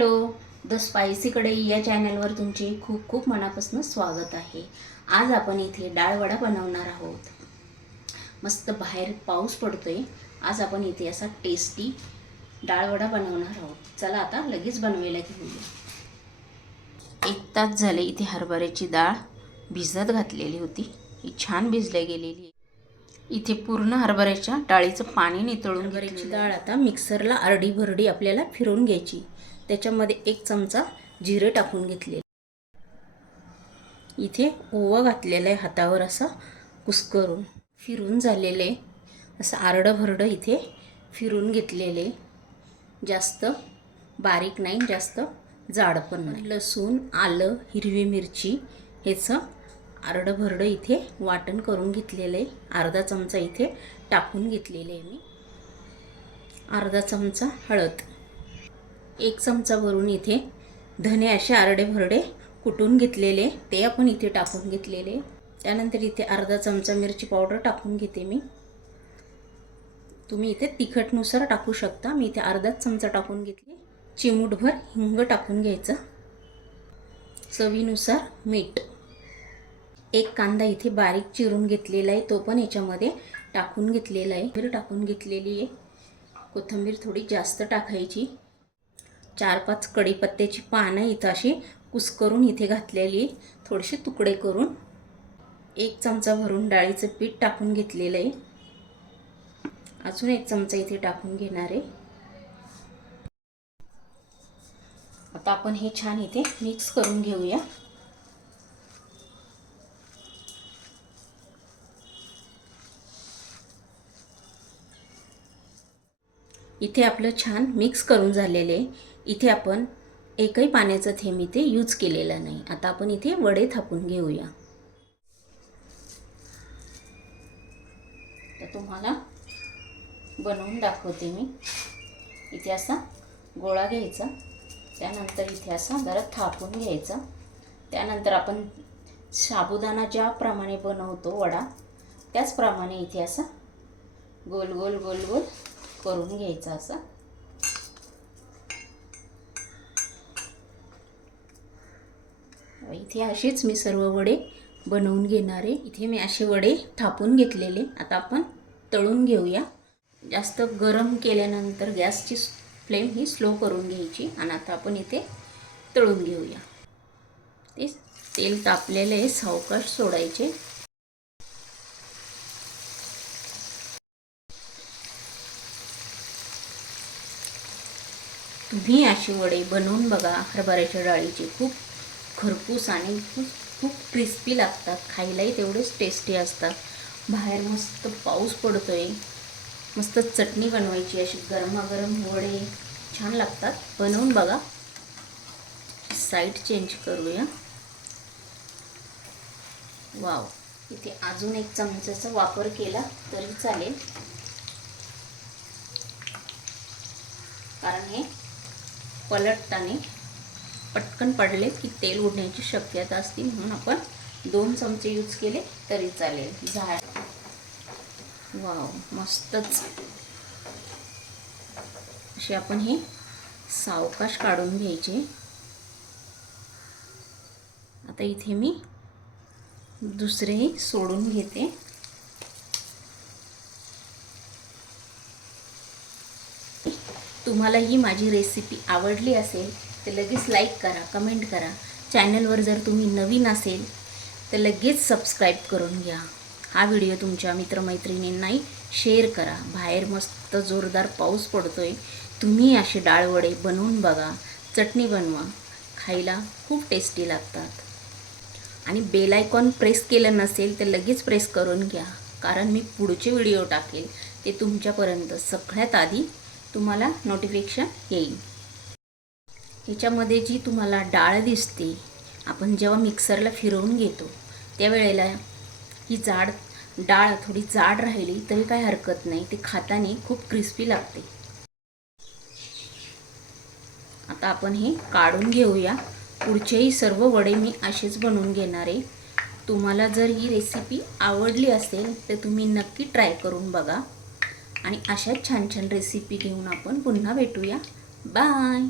Hello the spicy कढई या चॅनलवर तुमचे खूप खूप मनापासून स्वागत आहे. आज आपण इथे डाळवडा बनवणार आहोत. मस्त बाहेर पाऊस पडतोय. आज आपण इथे असा टेस्टी डाळवडा बनवणार आहोत. चला आता लगेच बनवायला घेऊया. एक तास झाले इथे हरभऱ्याची डाळ भिजत घातलेली होती. ही छान भिजल्या गेलेली आहे. इथे पूर्ण हरभऱ्याच्या डाळीचं पाणी नितळून हरभऱ्याची डाळ आता मिक्सरला आरडी भरडी आपल्याला फिरवून घ्यायची. त्याच्यामध्ये एक चमचा जिरे टाकून घेतले इथे ओवा घातलेला आहे हातावर असा कुस्करून. फिरून झालेले असं आरडं भरडं इथे फिरून घेतलेले जास्त बारीक नाही जास्त जाड पण नाही. लसूण आलं हिरवी मिरची ह्याचं आरडं भरडं इथे वाटण करून घेतलेलं आहे. अर्धा चमचा इथे टाकून घेतलेलं आहे मी. अर्धा चमचा हळद. एक चमचा भरून इथे धने असे आरडे भरडे कुटून घेतलेले ते आपण इथे टाकून घेतलेले. त्यानंतर इथे अर्धा चमचा मिरची पावडर टाकून घेते मी. तुम्ही इथे तिखटनुसार टाकू शकता. मी इथे अर्धाच चमचा टाकून घेतले. चिमूटभर हिंग टाकून घ्यायचं. चवीनुसार मीठ. एक कांदा इथे बारीक चिरून घेतलेला आहे. तो पण याच्यामध्ये टाकून घेतलेला आहे. टाकून घेतलेली आहे. कोथिंबीर थोडी जास्त टाकायची. चार पाच कढीपत्त्याची पानं इथं अशी कुस्करून इथे घातलेली. थोडेसे तुकडे करून एक चमचा भरून डाळीचं पीठ टाकून घेतलेलं आहे. अजून एक चमचा इथे टाकून घेणार आहे. आता आपण हे छान इथे मिक्स करून घेऊया. इथे आपलं छान मिक्स करून झालेले इथे आपण एकही पाण्याचं थेंब इथे यूज केलेला नाही. आता आपण इथे वडे थापून घेऊया. तर तुम्हाला बनवून दाखवते मी. इथे असा गोळा घ्यायचा. त्यानंतर इथे असा जरा थापून घ्यायचा. त्यानंतर आपण साबुदाणा ज्याप्रमाणे बनवतो वडा त्याचप्रमाणे इथे असा गोल गोल गोल गोल करून घ्यायचा असा. इथे असेच मी सर्व वडे बनवून घेणार आहे. इथे मी असे वडे थापून घेतलेले. आता आपण तळून घेऊया. जास्त गरम केल्यानंतर गॅसची फ्लेम ही स्लो करून घ्यायची आणि आता आपण इथे तळून घेऊया. ते तेल तापलेले आहे. सावकाश सोडायचे. तुम्ही अशी वडे बनवून बघा. हरभऱ्याच्या डाळीचे खूप खरपूस आणि खूप खूप क्रिस्पी लागतात. खायलाही तेवढेच टेस्टी असतात. बाहेर मस्त पाऊस पडतोय. मस्त चटणी बनवायची अशी गरमागरम वडे छान लागतात. बनवून बघा. साईड चेंज करूया. वाव इथे अजून एक चमच्याचा वापर केला तरी चालेल. कारण हे पलटताने पटकन पडले की तेल उडण्याची शक्यता असते म्हणून आपण दोन चमचे यूज केले तरी चालेल. झाड. वाव मस्तच. असे आपण हे सावकाश काढून घ्यायचे. आता इथे मी दुसरेही सोडून घेते. तुम्हाला ही माझी रेसिपी आवडली असेल तर लगेच लाईक करा कमेंट करा. चॅनलवर जर तुम्ही नवीन असेल तर लगेच सबस्क्राईब करून घ्या. हा व्हिडिओ तुमच्या मित्रमैत्रिणींनाही शेअर करा. बाहेर मस्त जोरदार पाऊस पडतो आहे तुम्ही असे डाळवडे बनवून बघा. चटणी बनवा. खायला खूप टेस्टी लागतात. आणि बेल आयकॉन प्रेस केलं नसेल तर लगेच प्रेस करून घ्या. कारण मी पुढचे व्हिडिओ टाकेल ते तुमच्यापर्यंत सगळ्यात आधी तुम्हाला नोटिफिकेशन येईल. ह्याच्यामध्ये जी तुम्हाला डाळ दिसते आपण जेव्हा मिक्सरला फिरवून घेतो त्यावेळेला ही जाड डाळ थोडी जाड राहिली तरी काही हरकत नाही ते खाताने खूप क्रिस्पी लागते. आता आपण हे काढून घेऊया. पुढचेही सर्व वडे मी असेच बनवून घेणार आहे. तुम्हाला जर ही रेसिपी आवडली असेल तर तुम्ही नक्की ट्राय करून बघा. आणि अशाच छान छान रेसिपी घेऊन आपण पुन्हा भेटूया. बाय